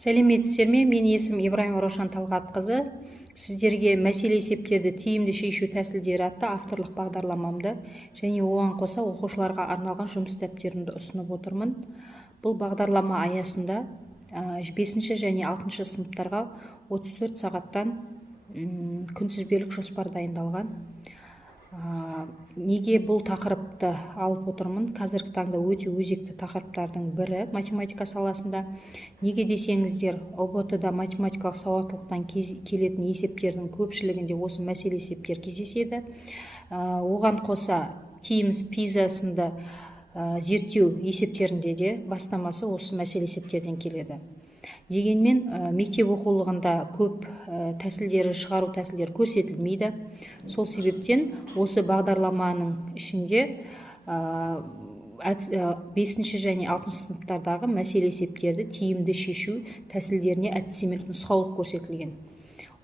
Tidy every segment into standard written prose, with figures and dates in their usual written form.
Сәлеметсіздер ме? Мен есім Ибраим Рошан Талғатқызы. Сіздерге мәселе есептерді тиімді шешу тәсілдері атты авторлық бағдарламамды және оған қоса оқушыларға арналған жұмыс дәптерімді ұсынып отырмын. Бұл бағдарлама аясында 5 және 6 сыныптарға 34 сағаттан күнтізбелік жоспар дайындалған. Неге бұл тақырыпты алып отырмын? Қазіргі таңда өте өзекті тақырыптардың бірі математика саласында. Неге десеңіздер, ОБТ-да математикалық сауаттылықтан келетін есептердің көпшілігінде осы мәселе есептер кездеседі. Оған қоса Teams, PISA сынды зерттеу есептерінде де бастамасы осы мәселе есептерден келеді. Дегенмен мектеп оқулығында көп тәсілдері, шығару тәсілдері көрсетілмейді. Сол себептен осы бағдарламаның ішінде 5 және 6 сыныптардағы мәселе есептерді тиімді шешу тәсілдеріне әдістемелік нұсқаулық көрсетілген.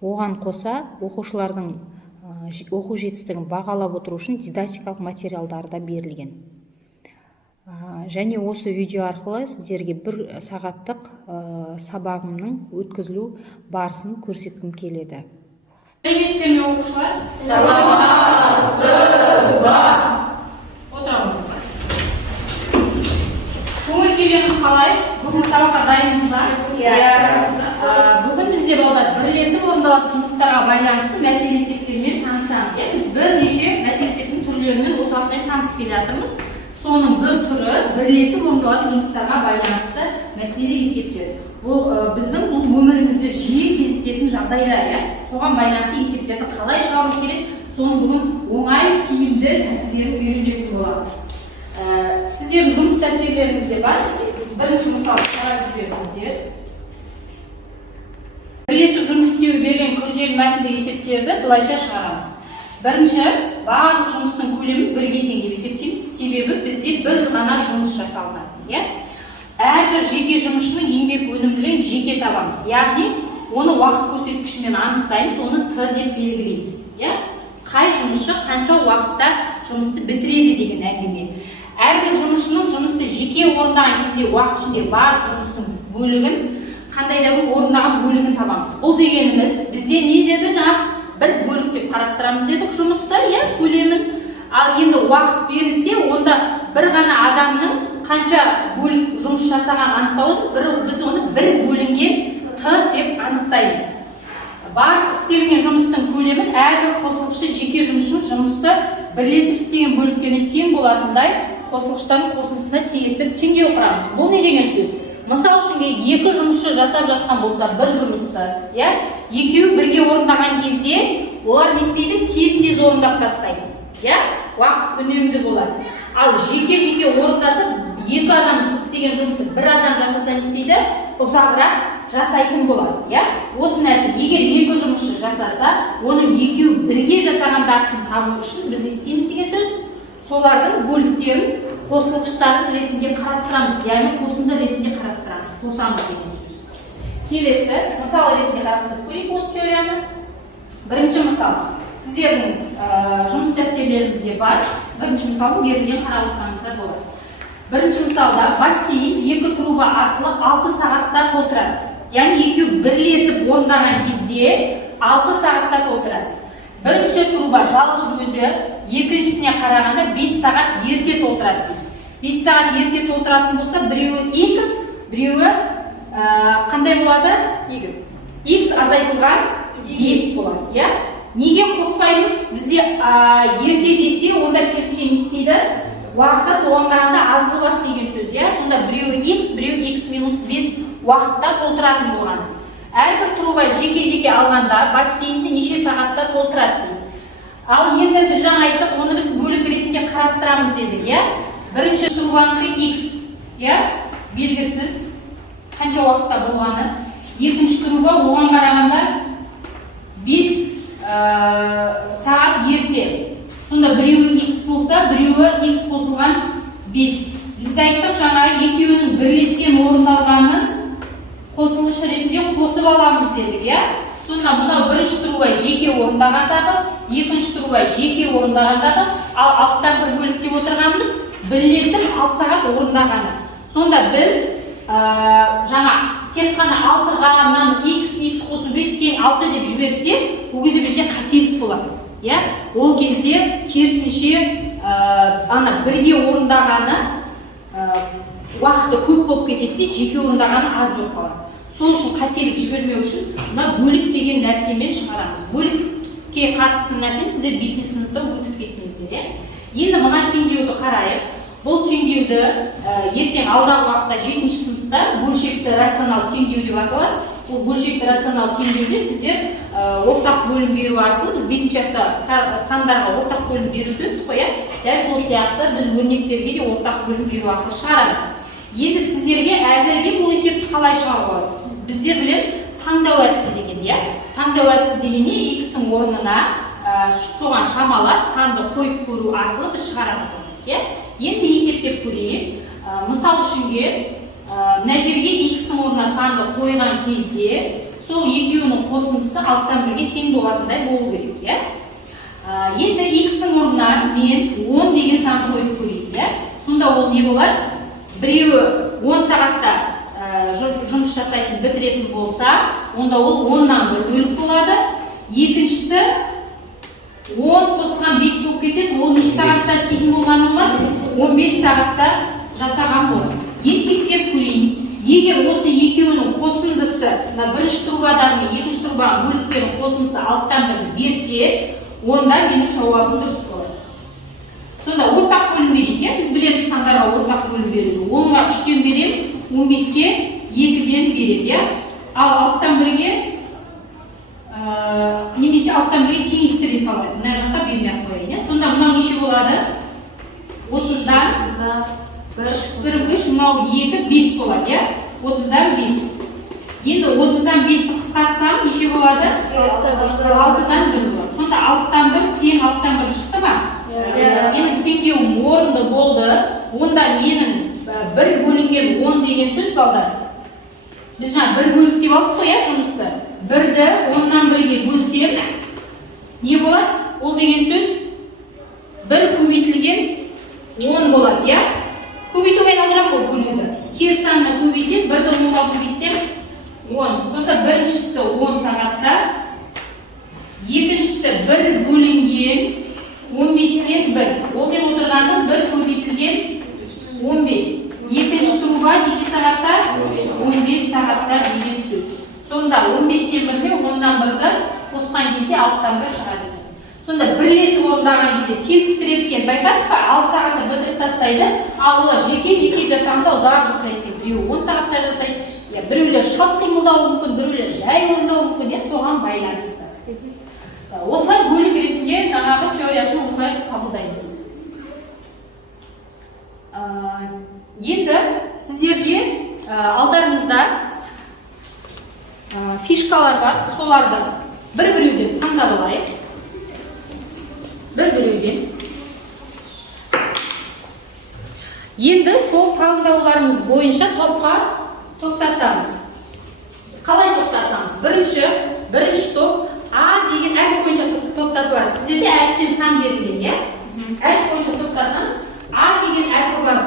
Оған қоса оқушылардың оқу жетістігін бағалап отыру үшін дидактикалық материалдар да берілген. Және осы видео арқылы сіздерге 1 сағаттық сабағымның өткізілу барысын көрсеткім келеді. Сәлеметсіздер ме оқушылар? Саламатсыз ба? Отырамыз ба? Көңіл күйіңіз қалай? Бүгін сабаққа дайынсыз ба? Бүгін бізде балдар бірлесіп орындалатын жұмыстарға байланысты мәселе есептерімен танысамыз. Біз бірнеше мәселе есептің түрлерімен осы уақытпен танысып келе жатырмыз. Соның бір түрі бірлесіп орындалатын жұмыстарға байланысты мәселе есептер. Бұл біздің өмірімізде жиі кездесетін жағдайлар, соған байланысты есептерді қалай шығару керек, соны бүгін оңай, тиімді тәсілдерін үйренетін боламыз. Сіздердің жұмыс дәптерлеріңізде бар. Бірінші мысал қарап жіберіңіздер. Бірлесіп жұмыс істеуге берген күрделі мәтінді есептерді былайша шығарамыз. Бірінші, барлық жұмыстың көлемін бірге тең деп есептейміз. Себебі бізде бір ғана жұмыс жасалған. Әрбір жеке жұмысшының еңбек өнімділігін жеке табамыз. Яғни, оны уақыт көрсеткішімен анықтаймыз, оны Т деп белгілейміз. Қай жұмысшы қанша уақытта жұмысты бітіреді деген әңгіме. Әрбір жұмысшының жұмысты жеке орындаған кезде уақыт ішінде бар жұмыстың бөлігін, қандай да бір орындаған бөлігін табамыз. Бұл дегеніміз бізде не деді жаңа? Бір бөлік деп қарастырамыз дедік жұмысты, көлемін. Ал енді уақыт берілсе, онда бір ғана адамның қанша бөлік жұмыс жасаған анықтауыз, біз оны бір бөлінген Т деп анықтаймыз. Бар істелген жұмыстың көлемін әрбір қосылғышы жеке жұмысшының жұмысты бірлесіп істеген бөліктеріне тең болатындай қосылғыштардың қосылысына теңестіріп теңдеу құрамыз. Бұл не деген сөз? Мысал үшін екі жұмысшы жасап жатқан болса бір жұмысты, екеуі бірге орындаған кезде олар не істейді? Тез орындап тастайды. Уақыт үнемді болады. Ал жеке орындасып, екі адам істеген жұмысты бір адам жасаса не істейді? Ұзағырақ жасайтын болады. Осы нәрсе, егер екі жұмысшы жасаса, оның екеуі бірге жасағандағысын табу үшін біз не істейміз деген сөз? Солардың бөліктерін қосылғыштарын ретінде қарастырамыз, яғни қосынды ретінде қарастырамыз, қосамыз деген сөз. Келесі, мысал ретінде қарастырып көрейік осы теорияны. Бірінші мысал, сіздердің жұмыс дәптерлеріңізде бар. Бірінші мысалды берілген қарап отырсаңыздар болады. Бірінші мысалда бассейн 2 труба арқылы 6 сағатта толтырады. Яғни екеуі бірлесіп орындаған кезде 6 сағатта толтырады. Бірінші труба жалғыз өзі, екіншісіне қарағанда 5 сағат ерте толтырады. 5 сағат ерте толтыратын болса, біреуі X, біреуі қандай болады? X азайтылған 5 болады. Неге қоспаймыз? Бізде ерте десе, онда керісінше не істейді? Уақыт оған қарағанда аз болады деген сөз. Сонда біреуі X, біреуі X минус 5 уақытта толтыратын болғаны. Әрбір труба жеке алғанда бассейнді неше сағатта толтырады дейді. Ал енді біз жаңа айттық, оны біз бөлік ретінде қарастырамыз дедік. Бірінші трубаның X, белгісіз, қанша уақытта болғаны. Екінші труба оған қарағанда 5 сағат ерте. Сонда біреуі X болса, біреуі X қосылған 5. Біз айттық жаңа екеуінің бірлескен орындалғанын қосылыш ретінде қосып аламыз дедік. Сонда мынау бірінші труба жеке орындағандағы, екінші труба жеке орындағандағы, ал алттан бір бөлік деп отырғанымыз бірлесіп 6 сағат орындағаны. Сонда біз жаңа тек қана 6-ға мынаны x қосу 5 тең 6 деп жіберсек, ол кезде бізде қателік болады. Ол кезде керісінше ана бірге орындағаны уақыты көп болып кетеді, жеке орындағаны аз болып қалады. Сол үшін қателік жібермеу үшін мына бөлік деген нәрсемен шығарамыз. Бөлікке қатысты нәрсе сіздер 5-ші сыныпта өтіп кеттіңіздер. Енді мына теңдеуді қарайық. Бұл теңдеуді ертең алдағы уақытта 7-ші сыныпта бөлшекті рационал теңдеу деп аталады. Бұл бөлшекті рационал теңдеуде сіздер ортақ бөлім беру арқылы, біз 5-ші сандарға ортақ бөлім беруді қояды. Дәл сол сияқты біз өрнектерге де ортақ бөлім беру арқылы шығарамыз. Енді сіздерге әзірге бұл есепті қалай шығаруға болады? Біздер білеміз, таңдау әдісі деген, таңдау әдісі дегенде x-ің орнына соған шамалас санды қойып көру арқылы біз шығарады тұрмыз. Енді есептеп көрейік. Мысал үшінге, мына жерге x-ің орнына санды қойған кезде, сол екеуінің қосындысы 6-1-ге тең болатындай болу керек. Енді x-ің орнына мен 10 деген санды қойып көрейік. Сонда ол не болады? Біреуі 10 сағатта жұмыс жасайтын бітіретін болса, онда ол 10-нан 1 бөлік болады. Екіншісі 10 қосылған 5 болып кетеді, ол неше сағатта істейтін болған болады? 15 сағатта жасаған болады. Енді тексеріп көрейін. Егер осы екеуінің қосындысы, бірінші трубадағы мен екінші трубаның бөліктерінің қосындысы 6-1 берсе, онда менің жауабым дұрыс болады. Сонда ортақ бөлім берейік, біз білеміз сандарға ортақ бөлім береді. 10-ға 3-тен берем, 15-ге 2-ден берем. Ал 6-1-ге немесе 6-1-ге теңестіре салады. Мына жаққа бермей қояйын. Сонда мынау неше болады? 30-дан 1, 3, мынау 2, 5 болады. 30-дан 5. Енді 30-дан 5-ті қысқартсам неше болады? 6-дан 1 болады. Сонда 6-1 тең 6-1 шықты ма? Менің теңдеуім орынды болды. Онда менің бір бөлінген 10 деген сөз балдар. Біз жаңа бір бөлік деп алдық қой, жұмысты. 1-ді 10-нан 1-ге бөлсем, не болады? Ол деген сөз 1 көбейтілген 10 болады, Көбейтумен алдырам ғой бөлігі. Кер санды көбейтем, 1-ді 10-ға көбейтсем 10. Сонда біріншісі 10 сағатта, екіншісі 1 бөлінген 15-тен 1. Ол деп отырғанда 1 көбейтілген 15. Екінші труба неше сағатта? 15 сағатта деген сөз. Сонда 15-тен 1-ге 10-нан 1-ді қосқан кезде 6-1 шығады. Сонда бірлесіп орындаған кезде тез бітіреді байқадық па? 6 сағатта бітіріп тастайды, ал олар жеке жасамда ұзақ жасайды. Біреуі 10 сағатта жасайды. Біреулер шалт қимылдауы мүмкін, біреулер жай орындауы мүмкін, соған байланысты. Осылай бөлік ретінде жаңағы теориясын осылай қабылдаймыз. Енді сіздерге алдарыңызда фишкалар бар, соларды бір-біреуден таңдап алайық. Бір-біреуден. Енді сол таңдауларыңыз бойынша топқа топтасамыз. Қалай топтасамыз? Бірінші топ А деген әріп бойынша топтасылар. Сіздерде әріппен сан берілген, әріп бойынша топтасаңыз, А деген әрпі бар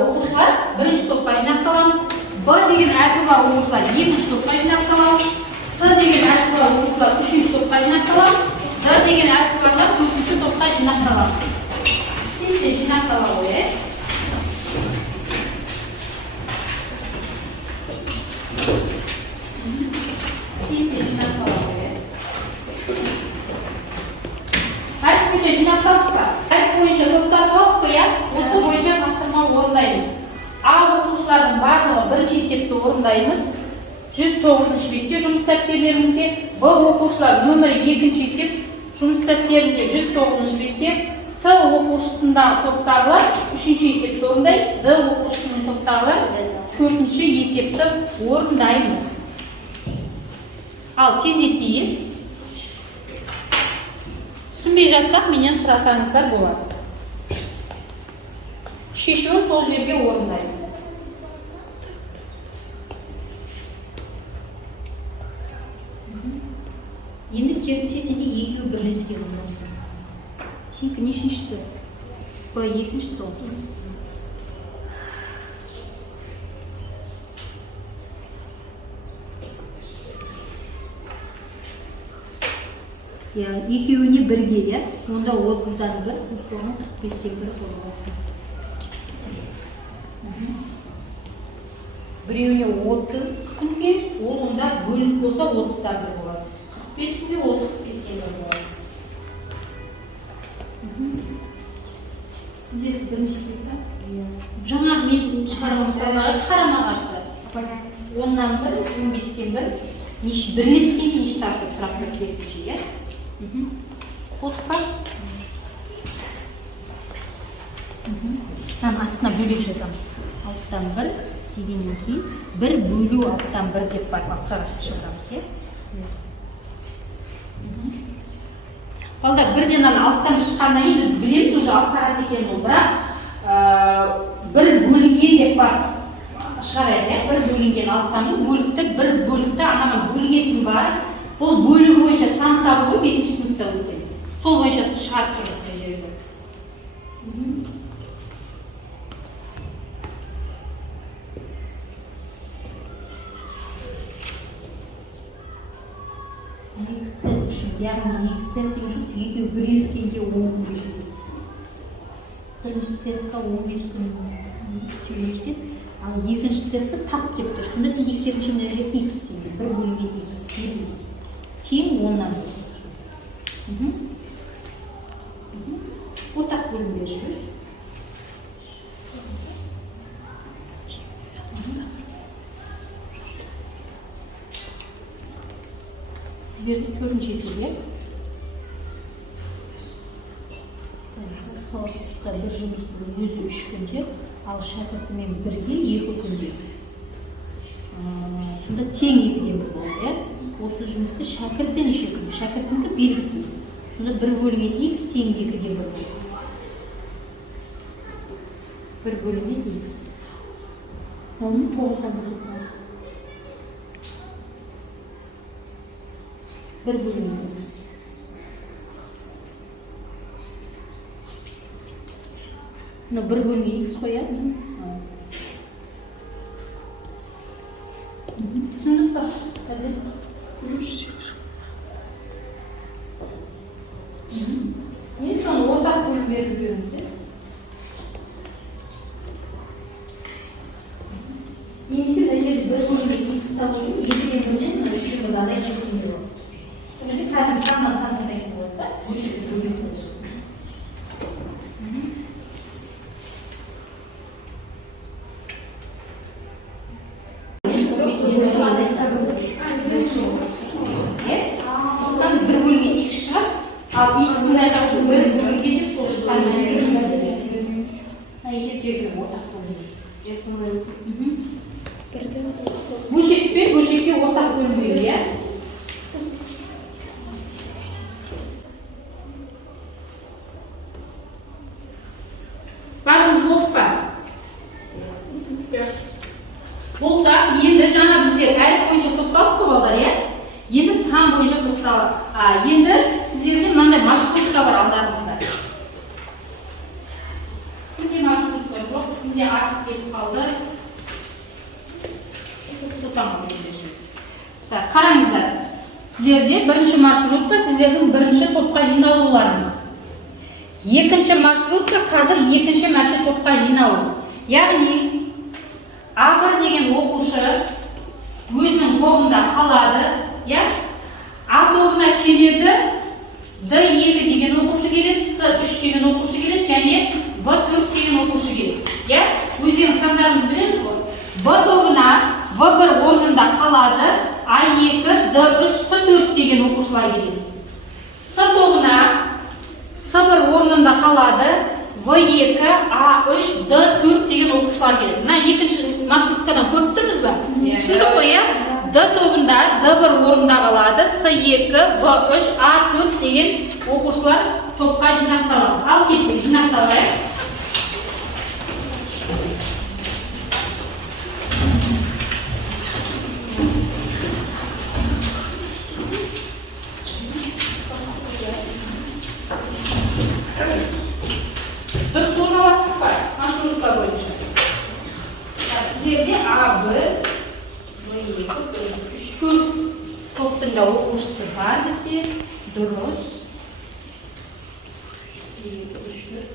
оқушылар бірінші топқа жинақталамыз, Б деген әрпі бар оқушылар екінші топқа жинақталамыз, С деген әрпі бар оқушылар үшінші топқа жинақталамыз, Д деген әрпі барлар төртінші топқа жинақталамыз. Сіздер жинақтала қояйық. Әріп бойынша жинақталдық па? Әріп бойынша топтасып алдық па, осы бойынша тапсырма орындаймыз. А оқушылардың барлығы бірінші есепті орындаймыз. 109-шы бетте жұмыс дәптерлеріңізде, Б оқушылар нөмірі екінші есеп жұмыс дәптерінде 109-шы бетте, С оқушысындағы топтағылар үшінші есепті орындаймыз, Д оқушысының топтағылар төртінші есепті орындаймыз. Ал тездетейін. Түсінбей жатсақ, менен сұрасаңыздар болады. Шешуін сол жерге орындаймыз. Енді керісінше сенде екеуі бірлескен ұзындар. Сенікі нешіншісі? Б екіншісі ол. екеуіне бірге, онда 30-дан 1, соны 45-тен 1 қойыласың. Біреуіне 30 күнге, ол онда бөлік болса 30-дан 1 болады. 45 күнге ол 45-тен 1 болады. Сіздер бірінші есепті? Жаңа мен шығарған мысалдарға қарама қарсы. 10-нан 1, 15-тен 1, бірлескен неше сарты сұрақ керісінше, Қотып па? Астына бөлек жазамыз. 6-тан 1 дегеннен кейін 1 бөлу 6-тан 1 деп бар, сағатты шығарамыз. Балдар, бірден 6-тан шыққаннан кейін біз білеміз, уже 6 сағат екенін ол, бірақ 1 бөлінген деп бар шығарайық. 1 бөлінген 6-тан бөлікті, 1 бөлікті анаған бөлгесін бар. Бұл бөлігі бойынша сан табуы 5-ші сыныпта өтеді. Сол бойынша шығарып тұрмыз жерді. Екі цех үшін, яғни екі цех деген сөз екеуі бірлескенде 10 күнге жетеді. Бірінші цехқа 15 күн істеуге жетеді, ал екінші цехті тап деп тұр. Сонда сен екінші мына x дейді, 1 бөлінген x белгісіз. Тең 10-нан 1. Ортақ бөлімдер жүріп. Сіздерді төртінші есебе. Қысқалықсызда бір жұмысты өзі 3 күнде, ал шәкіртімен бірге 2 күнде. Сонда тең 2-ден 1 болды. Осы жұмысты шәкіртті неше күн? Шәкіртіңді белгісіз. Сонда 1 бөлінген x тең 2-ден 1 болды. 1 бөлінген x. Оны 9-дан 1 болды. 1 бөлінген x. Мұны 1 бөлінген x қояды. Түсіндік па? Енді соны ортақ бөліп беріп жүріңіз. Немесе мына жерде 1 бөлінген x табу үшін 2-ден 1-ден 3-тен 1 адай жесін болады. Өзі кәдімгі саннан саннан болады да? Ал x-ін айтады 1 бөлінген деп сол шыққан жерге есептеп жүрмін ортақ бөлінген. Бөлшекпен ортақ бөлінбеу, Бардыңыз болдық па? Болса, енді жаңа біздер әріп бойынша тоқталып қобалдар, Енді сан бойынша тоқталып. Енді сіздерде мынандай маршрутка бар алдарыңызда. Күнде маршрутка жоқ, күнде артық кетіп қалды. Қараңыздар. Сіздерде бірінші маршрутка сіздердің бірінші топқа жиналуларыңыз. Екінші маршрутка қазір екінші мәрте топқа жиналу. Яғни А1 деген оқушы өзінің тобында қалады. А тобына келеді, D2 деген оқушы келеді, S3 деген оқушы келеді, және V4 деген оқушы келеді. Өздерің сандарымыз білеміз ғой. В тобына V1 орнында қалады, A2, D3, S4 деген оқушылар келеді. С тобына S1 орнында қалады, V2, A3, D4 деген оқушылар келеді. Мына екінші маршруткадан көріп тұрмыз ба? Түсіндік қой, D тобында D1 орнында қалады, S2, V3, A4 деген оқушылар топқа жинақталады. Ал кеттік, жинақталайық. Дұрыс орналастық бар, маршрутка бойынша. Сіздерде A1, V2, 3 топтың да оқушысы бар бізде. дұрыс.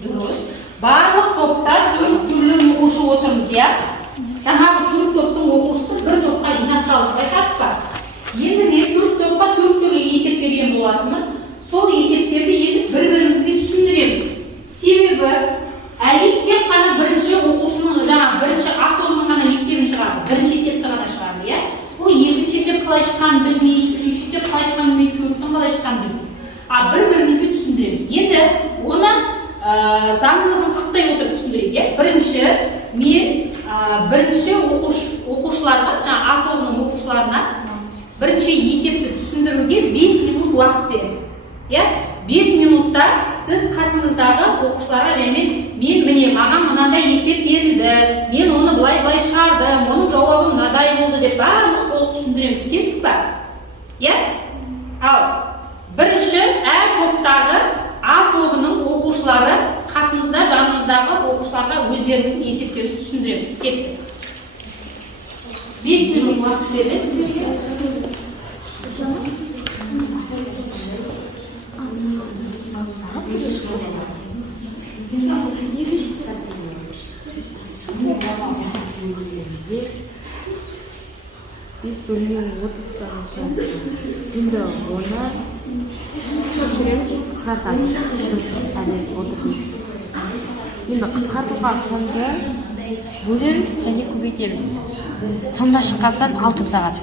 Дұрыс. Барлық топта 4 түрлі оқушы отырмыз, иә? Жаңағы 4 топтың оқушысы бір топқа жинақталып байқадық па? Енді 4 топқа 4 түрлі есеп берген болатынмын. Сол есептерді енді бір-бірімізге түсіндіреміз. Себебі әлі тек қана бірінші оқушының жаңағы бірінші А тобының ғана есебін шығарды, бірінші есепті ғана шығарды, иә? Ол екінші есеп қалай шыққанын білмейді, үшінші есеп қалай шыққанын білмейді, төрттің қалай шыққанын білмейді. Бір-бірімізге түсіндіреміз. Енді оны заңдылығын сақтай отырып түсіндірейік, иә? Бірінші оқушыларға, жаңа А тобының оқушыларына бірінші есепті түсіндіруге 5 минут уақыт береді. Иә? 5 минутта сіз қасыңыздағы оқушыларға міне маған мынандай есеп берілді, мен оны былай шығардым, оның жауабы мынадай болды деп барлық толық түсіндіреміз. Кестік па? Иә? Ал бірінші Ә топтағы А тобының оқушылары қасыңызда, жаныңыздағы оқушыларға өздеріңіздің есептеріңізді түсіндіреміз. Кеттік. 5 минут уақыт береді. Biz bölümün 30 saatte şimdi ona şöyle kıskartacağız. Yani orada şimdi kıskartуға сонда бөлем және көбейтеміз. Сонда шыққан 6 сағат.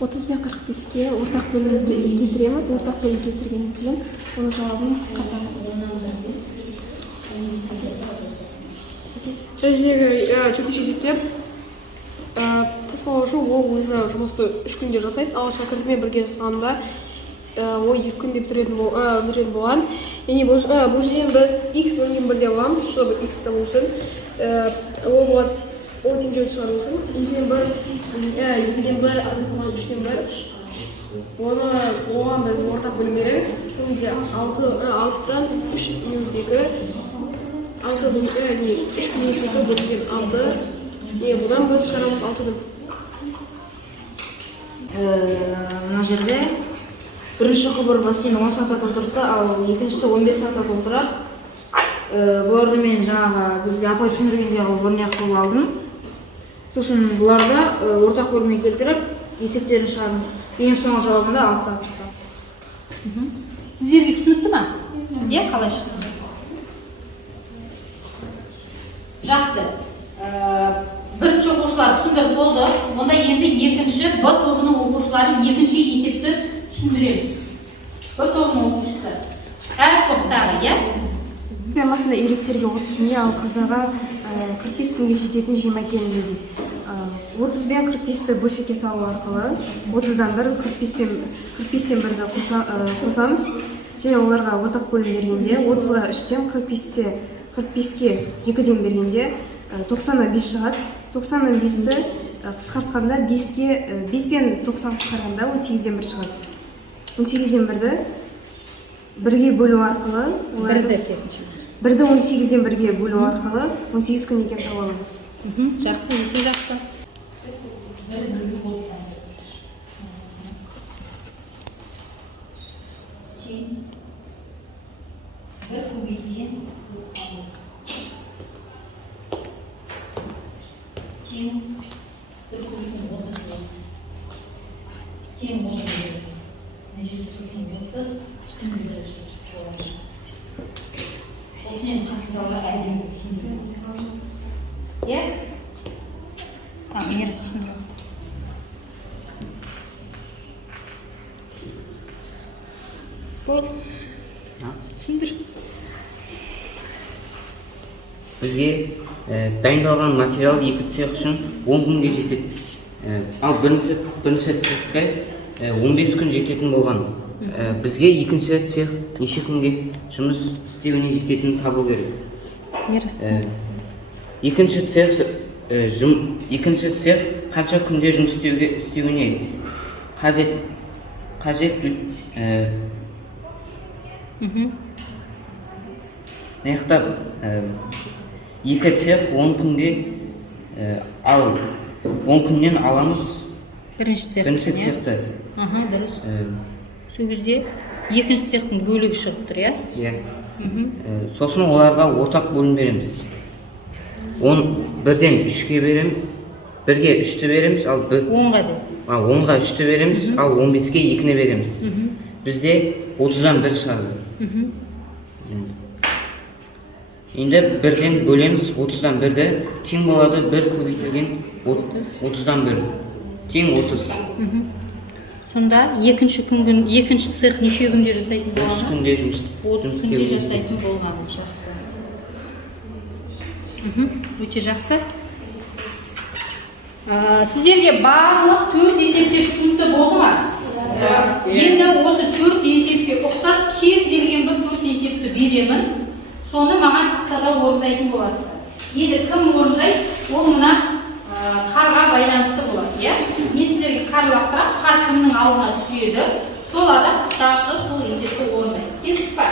Отыз бен 45-ке ортақ бөлімді келтіреміз. Ортақ бөлім келтіргеннен кейін оның жауабын қысқартамыз. Жердегі жүргізуші есептеп тасмалаушы ол өзі жұмысты 3 күнде жасайды, ал шәкіртімен бірге жасағанда ол 2 күнде бітіретін болған. Яғни бұл жерден біз x бөлінген 1 деп аламыз, чтобы x табу үшін ол болады ол теңдеуді шығару үшін 2-ден 1 азайтылған 3-ден 1 оған біз ортақ бөлім береміз. Көмейде 6-дан 3 минус 2 6 бөлінген 3 минус 2 бөлінген 6 бұдан біз шығарамыз 6-дан. Мына жерде бірінші құбыр бассейн 10 сағат отырса, ал екіншісі 15 сағат отырады. Бұларды мен жаңағы бізге апай түсіндіргенде бірнеқ қылып алдым. Сосын бұларды ортақ бөлімге келтіріп, есептерін шығардым. Ең соңғы жауабында 6 сағат шықты. Сіздерге түсінікті ма? Иә, қалай шықты? Жақсы. Бірінші оқушылар түсіндіріп болды. Онда енді екінші Б тобының оқушылары екінші есепті түсіндіреміз. Б тобының оқушысы. Әр топтағы, иә? Темасында еректерге 30 күнге, ал қазаға 45 күнге жететін жима келінді дейді. 30 бен 45-ті бөлшекке салу арқылы 30-дан 1, 45-тен 1-ді қосамыз. Және оларға ортақ бөлім бергенде 30-ға 3-тен, 45-ке 2-ден бергенде 90-ға 5 шығады. 90-дан 5-ті қысқартқанда 5 пен 90 қысқарғанда 18-ден 1 шығады. 18-ден 1-ді 1-ге бөлу арқылы 1-ді 18-ден 1-ге бөлу арқылы 18 күн екен таба аламыз. Жақсы, өте жақсы. Осымен қасыңызға әдемі түсіндірем. Иә? Меріз түсіндірем. Бол. Түсіндір. Бізге дайындалған материал 2 цех үшін 10 күнге жетеді. Ал бірінші цехке 15 күн жететін болған. Бізге екінші цех неше күнге жұмыс істеуіне жететінін табу керек. Екінші цех қанша күнде жұмыс істеуіне қажет мына жақта екі цех 10 күнде ал 10 күннен аламыз бірінші бірінші цехтың, цехты. Аха, дұрыс. Сол кезде екінші цехтың бөлігі шығып тұр, иә? Иә. Сосын оларға ортақ бөлім береміз. 1-ден 3-ке берем, 1-ге 3-ті береміз, ал 10-ға де. 10-ға 3-ті береміз, ал 15-ге 2-ні береміз. Бізде 30-дан 1 шығады. Енді 1-ден бөлеміз 30-дан 1-ді, тең болады 1 көбейтілген 30-дан 1. Тең 30. Сонда екінші цех неше күнде жасайтын 30 болғаны? күнде жұмыс 30 күнде жасайтын болғаны. Жақсы. Өте жақсы. Сіздерге барлық 4 есепте түсінікті болды ма? Енді осы 4 есепке ұқсас кез келген бір 4 есепті беремін. Соны маған тақтада орындайтын боласыздар. Енді кім орындайды, ол мына қарға байланысты болады, иә? Мен сіздерге қар лақтырам, қар кімнің алдына түседі, сол адам тақтаға сол есепті орындайды. Кесіп па?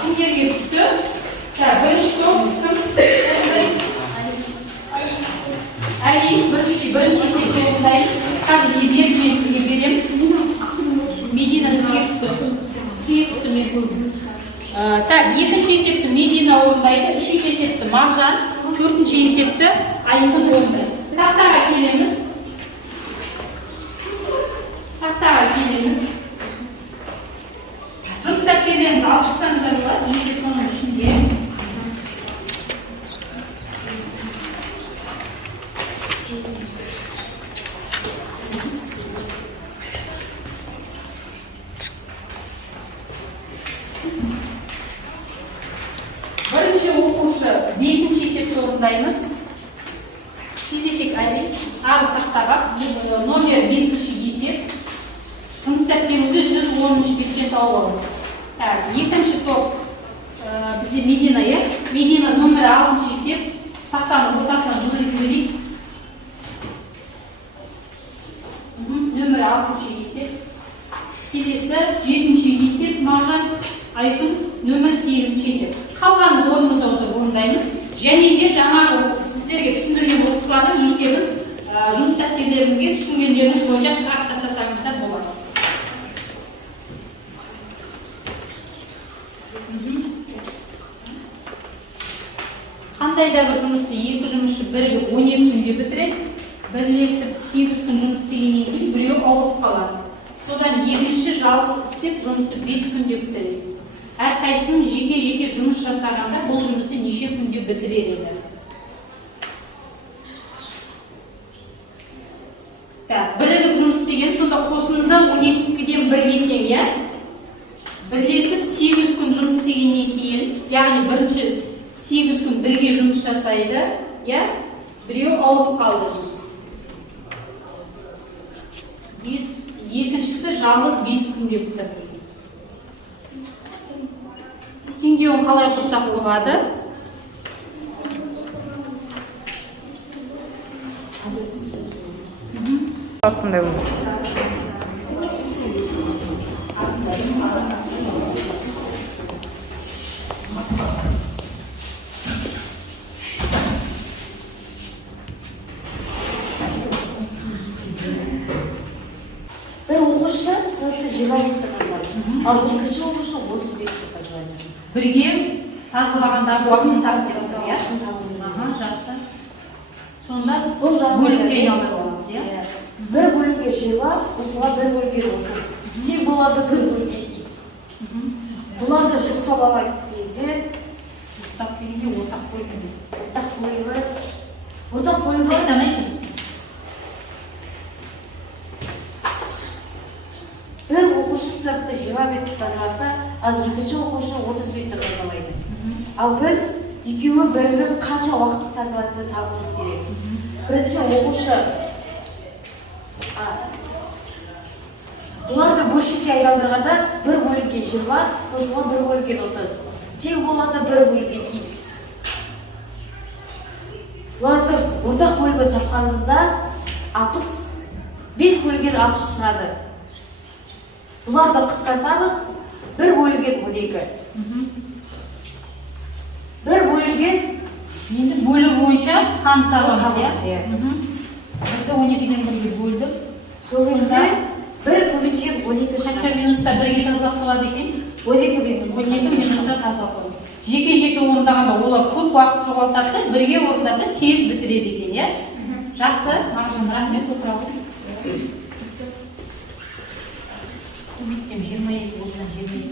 Сендерге түсті. Бірінші топ кім? Әли, бірінші есепті орындаймыз. Қазір мен сізге берем. Медина сізге түсті мен көрдім. Екінші есепті Медина орындайды, үшінші есепті Маржан, төртінші есепті Айқын орындайды. Тақтаға келеміз. Жұмыс дәптерлеріңізді алып шықсаңыздар болады, есеп соның ішінде. Бірінші оқушы 5-ші есепті орындаймыз. Сезесек Айбек, ары тақтаға, номер 5-ші есеп. Жұмыс дәптеріңізді 113 беттен тауып аласыз. Екінші топ бізде Медина, Медина номер 6-ші есеп. Тақтаның ортасынан жүріп жіберейік. Номер 6-ші есеп. Келесі 7-ші есеп Маржан, Айқын номер 8-ші есеп. Қалғанымыз орнымызда орындаймыз. Және де жаңағы сіздерге түсіндірген оқушылардың есебін жұмыс дәптерлеріңізге түсінгендеріңіз бойынша шығарып тастасаңыздар болады. Қандай да бір жұмысты екі жұмысшы бірігіп 12 күнде бітіреді, бірлесіп 8 күн жұмыс істегеннен кейін біреу ауырып қалады. Содан екінші жалғыз істеп жұмысты 5 күнде бітіреді. Әрқайсының жеке жұмыс жасағанда бұл жұмысты неше күнде бітірер еді. Бірігіп жұмыс істеген, сонда қосынды 12-ден 1-ге тең, иә? Бірлесіп 8 күн жұмыс істегеннен кейін, яғни бірінші 8 күн бірге жұмыс жасайды, иә? Біреу ауырып қалды. Екіншісі жалғыз 5 күнде бітірді. Теңдеуін қалай құрсақ болады? Қандай болады? Бір оқушы сыныпты 20 бетті тазалайды, ал екінші оқушы 30 бетті тазалайды. Бірге тазалағанда уақытын тапсырады, иә? Жақсы. Сонда бөлікке айналдырып аламыз, иә? Бір бөлікке 20, осыға бір бөлікке 30. Тек болады бір бөлікке X. Бұларды жұқтап алған кезде Жұқтап дегенде ортақ бөлімі. Ортақ бөлімі Айтамайшы. бір оқушы сыныпты 20 бетті тазаласа, ал екінші оқушы 30 бетті тазалайды. Ал біз екеуі бірігіп қанша уақытты тазалайды табуымыз керек. Бірінші оқушы бұларды бөлшекке айналдырғанда бір бөлікке 20, осыға бір бөлікке 30. Тек болады бір бөлікке X. Бұларды ортақ бөлімі тапқанымызда бес бөлінген 60 шығады. Бұларды қысқартамыз, бір бөлінген 12. Бір бөлінген, енді бөлігі бойынша сан табамыз, иә? Бірді 12-ден бірге бөлдік. Сол кезде бір бөлінген 12 Қанша минутта бірге тазалап қалады екен? 12 минутта тазалап қалады. Жеке-жеке орындағанда олар көп уақыт жоғалтады, бірге орындаса тез бітіреді екен, иә? Жақсы, Маржан, рахмет, отыра ғой. Үмітсем 22 болған 22.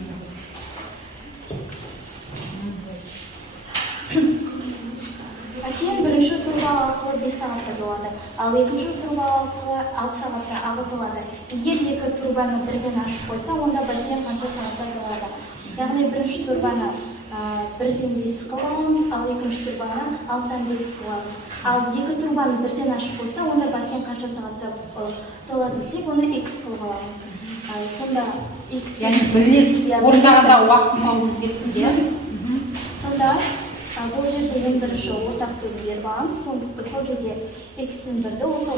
Бассейн бірінші турба арқылы 5 сағатта болады, ал екінші турба арқылы 6 сағатта ағытылады. Егер екі турбаны бірден ашып қойса, онда бассейн қанша сағатта болады? Яғни бірінші турбаны 1-ден 5 қыламыз, ал екінші турбаны 6-дан 5 қыламыз. Ал екі турбаны бірден ашып қойса, онда бассейн қанша сағатта толады десек, оны x қылып аламыз. Сонда x Яғни бірлесіп орындағанда уақытын тауымыз кеттіңіз, иә? Сонда бұл жерде ең бірінші ортақ бөлімге бағамыз. Сол кезде x-ін бірді осы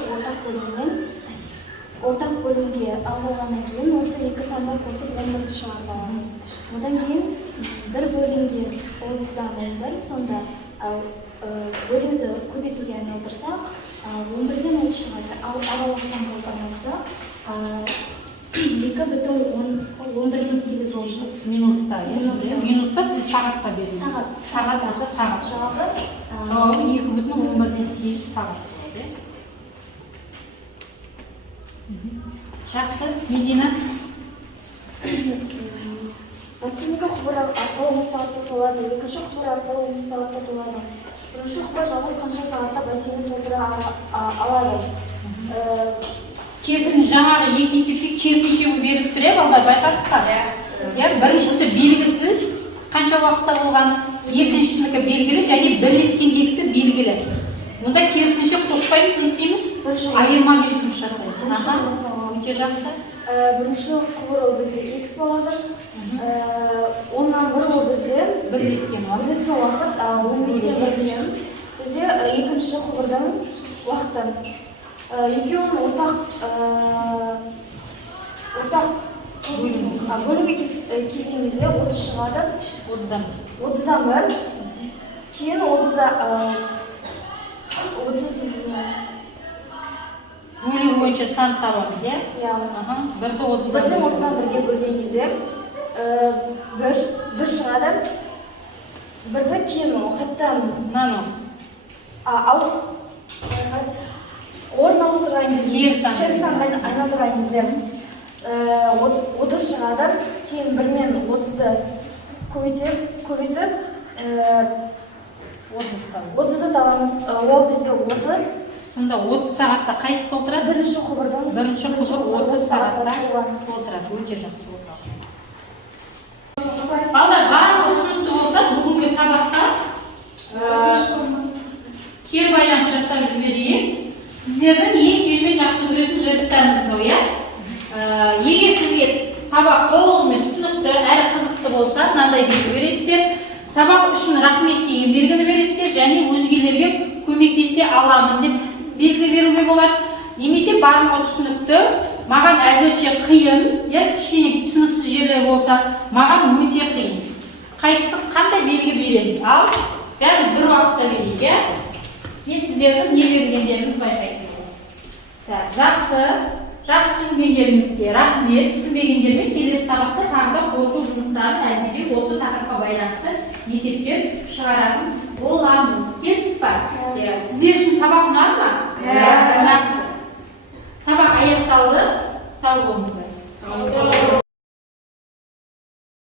ортақ бөлімге алғаннан кейін осы екі санды қосып 11-ді шығарып аламыз. Одан кейін бір бөлінген 30-дан 11, сонда бөлуді көбейтуге айналдырсақ 11-ден 30 шығады. Ал араласқан болғанымызда 2,11-ден 8 болып шығады. Минутта, иә? Минутта сіз сағатқа беріңіз. Сағат болса сағат. Жауабы 2,11-ден 8 сағат. Жақсы, Медина. Бассейнге құбыр арқылы 10 сағатта толады, екінші құбыр арқылы 10 сағатта толады. Бірінші құбыр жалғыз қанша сағатта бассейнді толтыра алады? Керісінше жаңағы екі есепте керісінше беріп тұр, балдар байқадық па? Біріншісі белгісіз, қанша уақытта болған, екіншісінікі белгілі және бірлескендегісі белгілі. Онда керісінше қоспаймыз, не істейміз? Айырмамен жұмыс жасаймыз. Өте жақсы. Бірінші құбыр ол бізде x болады. Оннан бір ол бізде Бірлескен уақыт. уақыт, 15-тен бірден бізде екінші құбырдан уақыттан. Екеуін бөлімге келген кезде 30 шығады. 30-дан бір. Кейін 30 Бөлігі бойынша сан табамыз, иә? Бірді 30-дан бірге бөлген кезде бір шығады. Бірді кейін қайттан орын ауыстырған кезде, кері санға айналдырған кезде 30 шығады. Кейін бірмен 30-ды көбейтіп 30-ды табамыз. Ол бізде 30. Сонда 30 сағатта қайсы толтырады? Бірінші құбырдан. Бірінші құбыр 30 сағатта толтырады. Өте жақсы отырады. Балдар, барлығы түсінікті болса, бүгінгі сабақта кері байланыс жасап жіберейін. Сіздердің ең керемет жақсы көретін жесттарыңыз мынау, иә? Егер сізге сабақ толығымен түсінікті әрі қызықты болса, мынандай белгі бересіздер. Сабақ үшін рахмет деген белгіні бересіздер және өзгелерге көмектесе аламын деп белгі беруге болады. Немесе барлығы түсінікті, маған әзірше қиын, кішкене түсініксіз жерлер болса, маған өте қиын. Қайсысы қандай белгі береміз? Ал, бәріміз бір уақытта берейік. Мен сіздердің не бергендеріңіз байқайтын боламын. Жақсы түсінгендеріңізге рахмет. Түсінбегендермен келесі сабақта тағы да қорыту жұмыстарын әлде осы тақырыпқа байланысты есептер шығаратын боламыз. Келістік па? Сіздер үшін сабақ ұнады ма? Жақсы. Сабақ аяқталды. Сау болыңыз.